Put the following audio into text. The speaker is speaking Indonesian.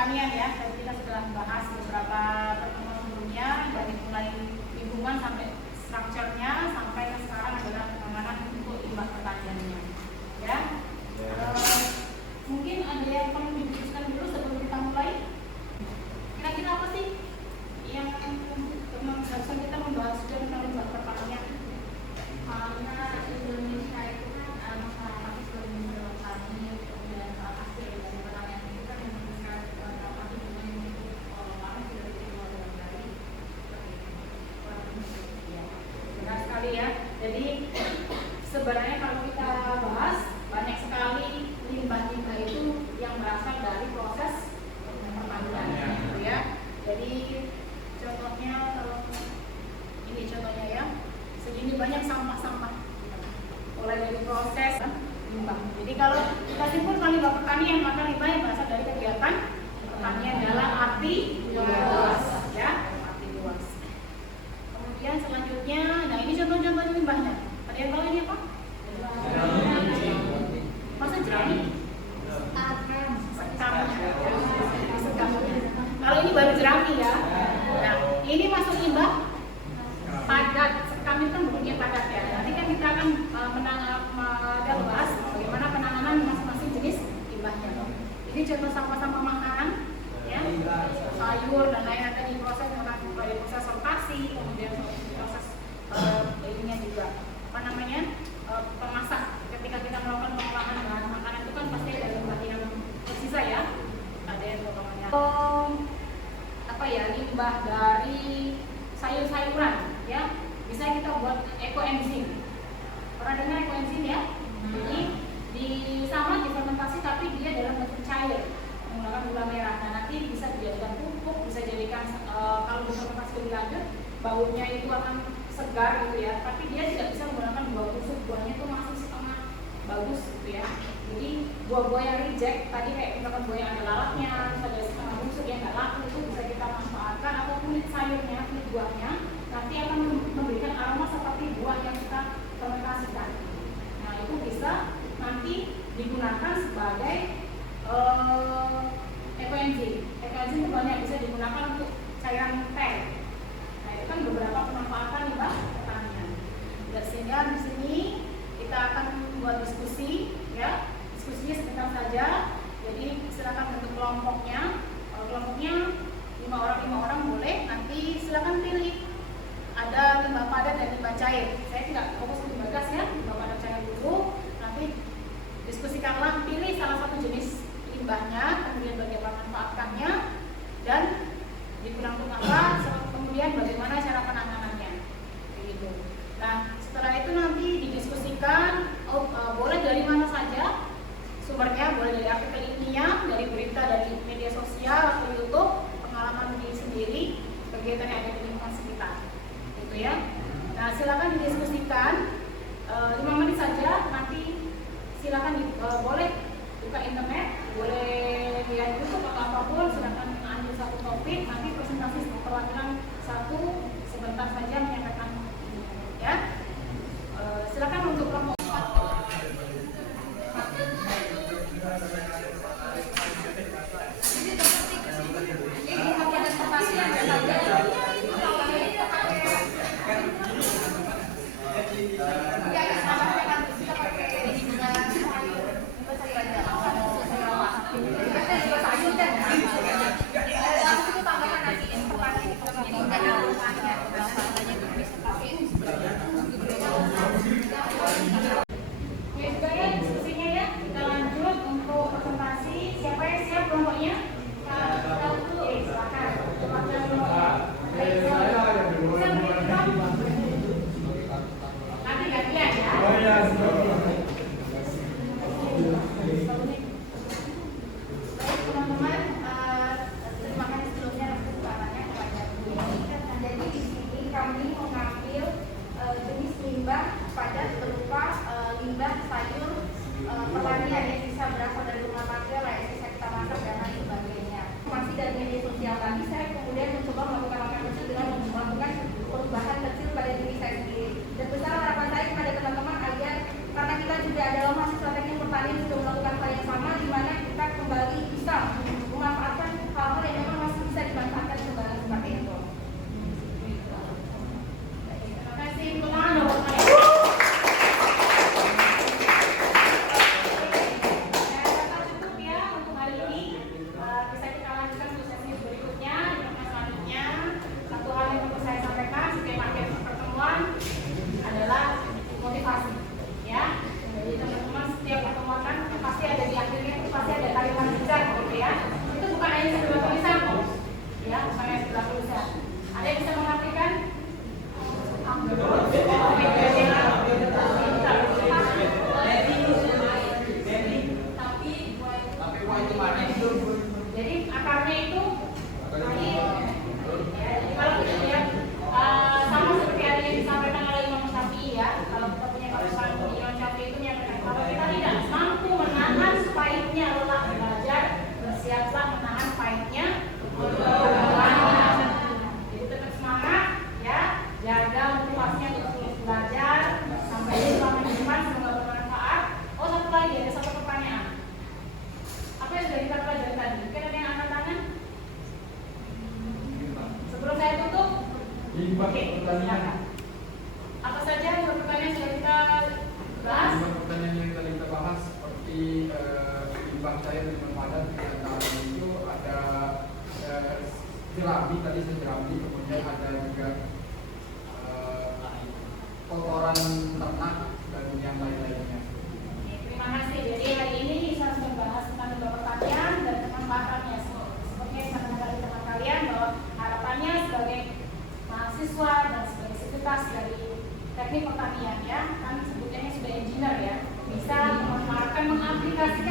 pertanian ya. Tadi kita sudah bahas beberapa pertemuan sebelumnya dari mulai lingkungan sampai strukturnya sampai sekarang adalah penanganan untuk limbah pertaniannya. Ya. Mungkin ada yang perlu didiskusikan dulu sebelum kita mulai. Kira-kira apa sih yang harusnya kita membahas juga tentang limbah pertanian? Karena Indonesia itu kan masyarakat sebagai petani, kemudian hasil dari pertanian itu kan menggunakan apa hubungan untuk orang tidak diterima dengan baik. Ya, benar sekali ya. Jadi sebenarnya kalau kita bahas banyak sekali limbah-limbah itu yang berasal dari proses pertanian, gitu ya. Jadi contohnya kalau ini contohnya ya, segini banyak sampah-sampah mulai dari proses limbah. Jadi kalau kita simpulkan limbah pertanian, maka limbah yang berasal dari kegiatan pertanian dalam arti luas, ya, arti luas. Kemudian selanjutnya, nah ini contoh-contoh limbahnya. Ada yang tahu ini apa? Masa jerami? Sekam. Kalau ini baru jerami ya. Nah, ini masuk limbah padat. Sekam itu kan bentuknya padat ya. Nanti kan kita akan bahas bagaimana penanganan masing-masing jenis limbahnya. Ini contoh sampah-sampah makanan, ya, sayur dan lain-lain tadi proses mulai proses sortasi, kemudian proses ininya juga apa namanya pemasak. Ketika kita melakukan pengolahan bahan makanan itu kan pasti ada limbah yang tersisa ya. Ada yang potongannya apa ya, limbah dari sayur-sayuran ya, bisa kita buat ekoenzim. Pernah dengar ekoenzim ya? Jadi sama difermentasi tapi dia dalam bentuk cair menggunakan gula merah. Nah, nanti bisa dijadikan pupuk, bisa jadikan kalau difermentasi lebih lanjut baunya itu akan segar gitu ya. Tapi dia tidak bisa menggunakan buah busuk, buahnya itu masih setengah bagus gitu ya. Jadi buah-buah yang reject tadi kayak misalkan buah yang ada lalaknya, ada setengah busuk yang nggak laku itu bisa kita manfaatkan, atau kulit sayurnya, kulit buahnya nanti akan memberikan aroma seperti buah yang kita fermentasikan. Nah, itu bisa nanti digunakan sebagai ekoenzim. Ekoenzim itu banyak, bisa digunakan untuk cairan teh. Nah, itu kan beberapa pemanfaatan limbah pertanian. Dan sehingga di sini kita akan buat diskusi, ya. Diskusinya sebentar saja. Jadi silakan bentuk kelompoknya. Kelompoknya 5 orang boleh. Nanti silakan pilih. Ada limbah padat dan limbah cair. Saya tidak fokus ke limbah gas ya, limbah padat cair dulu. Nanti diskusikanlah, pilih salah satu jenis limbahnya, kemudian bagaimana manfaatkannya dan digunakan untuk apa, kemudian bagaimana cara penanganannya. Begitu. Nah, setelah itu nanti didiskusikan boleh dari mana saja sumbernya, boleh dari artikel ilmiah, dari berita, dari media sosial atau YouTube, pengalaman diri sendiri, kegiatan yang ada di lingkungan sekitar. Gitu ya. Nah, silakan didiskusikan 5 menit saja. Nanti silakan boleh buka internet, boleh lihat YouTube atau apapun. Silakan ambil satu topik. Nanti presentasi perwakilan satu sebentar saja menyampaikan, ya. Silakan untuk kelompok 4. limbah Oke, pertanian. silakan. Apa saja pertanyaan sudah kita bahas? Limbah pertanian yang tadi kita bahas seperti limbah cair limbah padat di antaranya itu ada jerami tadi jerami, kemudian ada juga kotoran ternak dan yang lain-lainnya. Terima kasih. Jadi hari ini saya sudah membahas tentang limbah pertanian dan pemanfaatannya. Seperti yang saya katakan teman kalian bahwa harapannya sebagai mahasiswa dan sebagai sivitas dari teknik pertanian ya, kan sebutnya sudah engineer ya, bisa memanfaatkan, mengaplikasikan